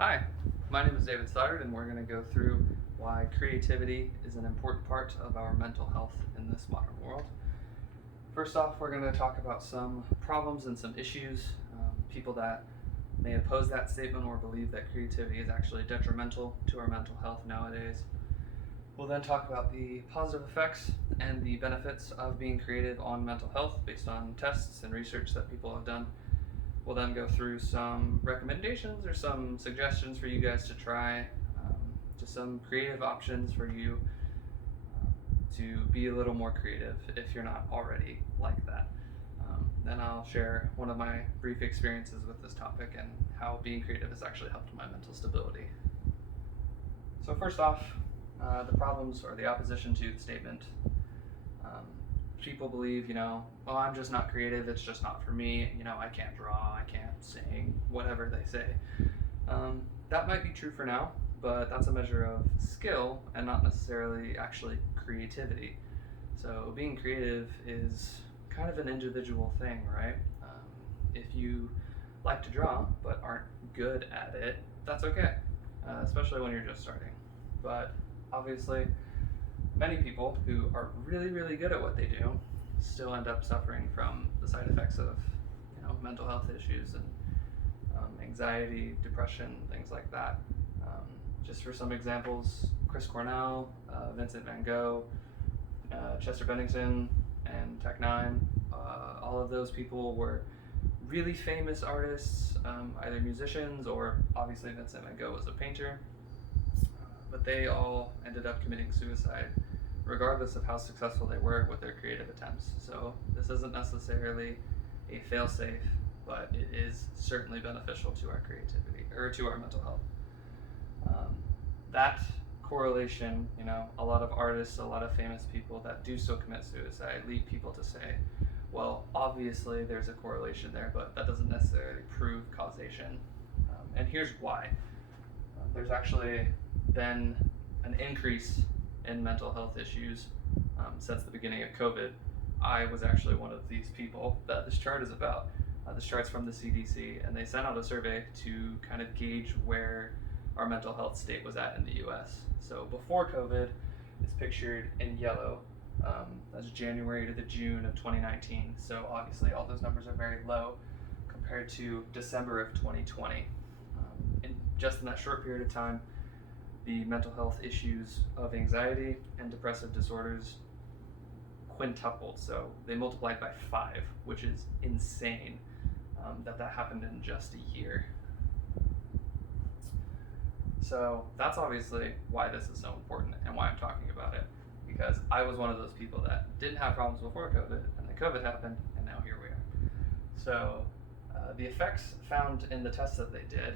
Hi, my name is David Stoddard, and we're going to go through why creativity is an important part of our mental health in this modern world. First off, we're going to talk about some problems and some issues, people that may oppose that statement or believe that creativity is actually detrimental to our mental health nowadays. We'll then talk about the positive effects and the benefits of being creative on mental health based on tests and research that people have done. We'll then go through some recommendations or some suggestions for you guys to try, just some creative options for you to be a little more creative if you're not already like that. Then I'll share one of my brief experiences with this topic and how being creative has actually helped my mental stability. So first off, the problems or the opposition to the statement. People believe, oh, I'm just not creative, it's just not for me, I can't draw, I can't sing, whatever they say. That might be true for now, but that's a measure of skill and not necessarily actually creativity. So being creative is kind of an individual thing, right? If you like to draw but aren't good at it, that's okay, especially when you're just starting. But obviously, many people who are really, really good at what they do still end up suffering from the side effects of, mental health issues and anxiety, depression, things like that. Just for some examples, Chris Cornell, Vincent van Gogh, Chester Bennington, and Tech Nine, all of those people were really famous artists, either musicians or obviously Vincent van Gogh was a painter, but they all ended up committing suicide regardless of how successful they were with their creative attempts. So this isn't necessarily a fail-safe, but it is certainly beneficial to our creativity or to our mental health. That correlation, a lot of artists, a lot of famous people that do still commit suicide lead people to say, well, obviously there's a correlation there, but that doesn't necessarily prove causation. And here's why. There's actually been an increase in mental health issues since the beginning of COVID. I was actually one of these people that this chart is about. This chart's from the CDC, and they sent out a survey to kind of gauge where our mental health state was at in the US. So before COVID, it's pictured in yellow. That's January to the June of 2019. So obviously all those numbers are very low compared to December of 2020. Just in that short period of time, the mental health issues of anxiety and depressive disorders quintupled. So they multiplied by 5, which is insane that happened in just a year. So that's obviously why this is so important and why I'm talking about it, because I was one of those people that didn't have problems before COVID, and then COVID happened, and now here we are. So the effects found in the tests that they did,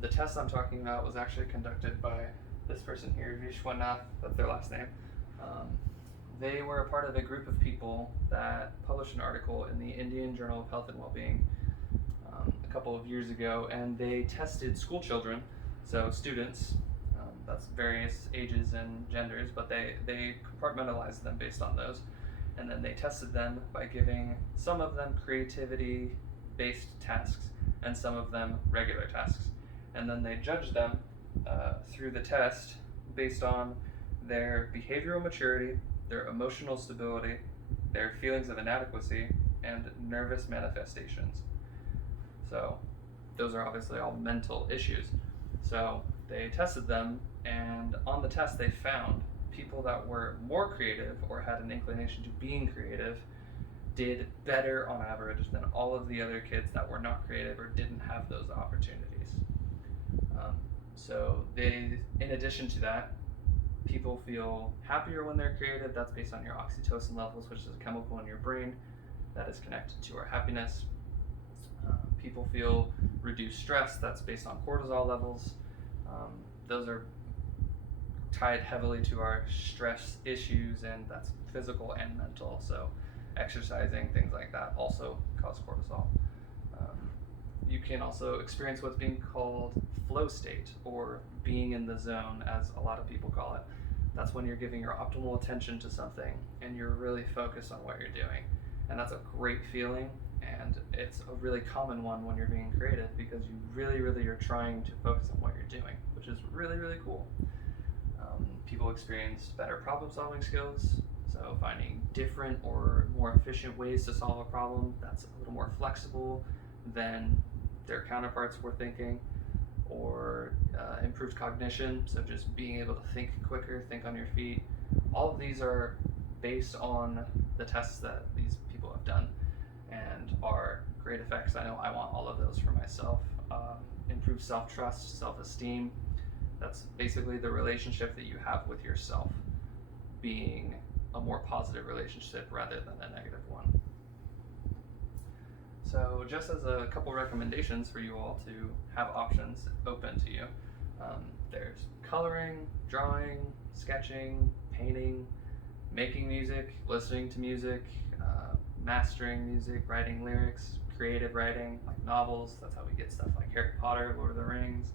the test I'm talking about was actually conducted by this person here, Vishwanath, that's their last name. They were a part of a group of people that published an article in the Indian Journal of Health and Wellbeing a couple of years ago, and they tested school children, so students, that's various ages and genders, but they compartmentalized them based on those, and then they tested them by giving some of them creativity-based tasks and some of them regular tasks. And then they judged them through the test based on their behavioral maturity, their emotional stability, their feelings of inadequacy, and nervous manifestations. So those are obviously all mental issues. So they tested them, and on the test they found people that were more creative or had an inclination to being creative did better on average than all of the other kids that were not creative or didn't have those opportunities. So in addition to that, people feel happier when they're creative. That's based on your oxytocin levels, which is a chemical in your brain that is connected to our happiness. People feel reduced stress. That's based on cortisol levels. Those are tied heavily to our stress issues, and that's physical and mental. So exercising, things like that also cause cortisol. You can also experience what's being called flow state, or being in the zone, as a lot of people call it. That's when you're giving your optimal attention to something and you're really focused on what you're doing. And that's a great feeling, And it's a really common one when you're being creative because you really are trying to focus on what you're doing, which is really cool. People experience better problem solving skills, so finding different or more efficient ways to solve a problem that's a little more flexible than their counterparts were thinking, or improved cognition, so just being able to think quicker, think on your feet. All of these are based on the tests that these people have done and are great effects. I know I want all of those for myself. Improved self-trust, self-esteem. That's basically the relationship that you have with yourself being a more positive relationship rather than a negative one. So just as a couple recommendations for you all to have options open to you, there's coloring, drawing, sketching, painting, making music, listening to music, mastering music, writing lyrics, creative writing, like novels. That's how we get stuff like Harry Potter, Lord of the Rings.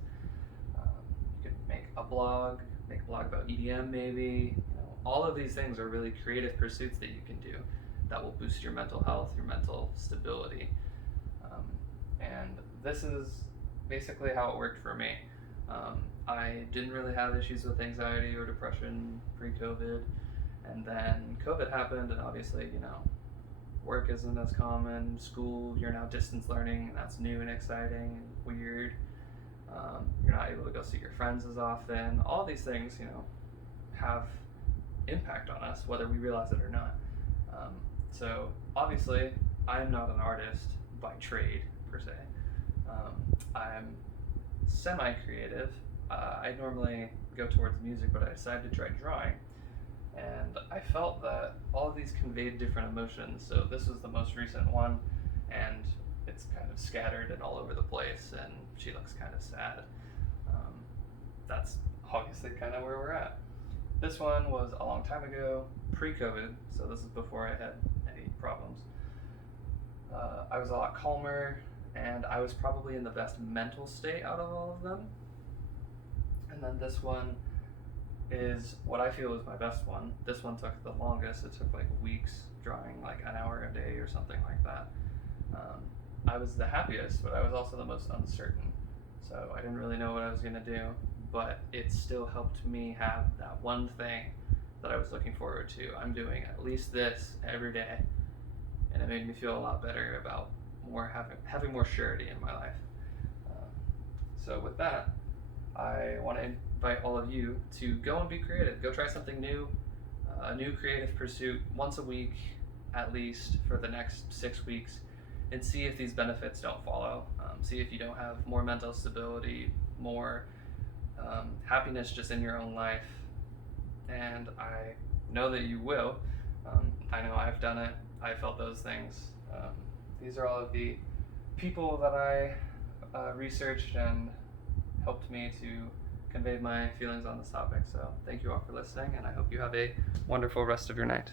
You could make a blog about EDM maybe. All of these things are really creative pursuits that you can do that will boost your mental health, your mental stability. And this is basically how it worked for me. I didn't really have issues with anxiety or depression pre-COVID, and then COVID happened, and obviously, work isn't as common, school, you're now distance learning, and that's new and exciting and weird. You're not able to go see your friends as often. All these things, have impact on us, whether we realize it or not. So obviously, I'm not an artist by trade, per se. I'm semi-creative. I normally go towards music, but I decided to try drawing. And I felt that all of these conveyed different emotions. So this was the most recent one, and it's kind of scattered and all over the place, and she looks kind of sad. That's obviously kind of where we're at. This one was a long time ago, pre-COVID, so this is before I had any problems. I was a lot calmer, and I was probably in the best mental state out of all of them. And then this one is what I feel is my best one. This one took the longest. It took like weeks, drawing like an hour a day or something like that. I was the happiest, but I was also the most uncertain. So I didn't really know what I was going to do, but it still helped me have that one thing that I was looking forward to. I'm doing at least this every day, and it made me feel a lot better about having more surety in my life. So with that, I want to invite all of you to go and be creative. Go try something new, a new creative pursuit once a week at least for the next 6 weeks, and see if these benefits don't follow. See if you don't have more mental stability, more happiness just in your own life. And I know that you will. I know I've done it. I felt those things. These are all of the people that I researched and helped me to convey my feelings on this topic. So thank you all for listening, and I hope you have a wonderful rest of your night.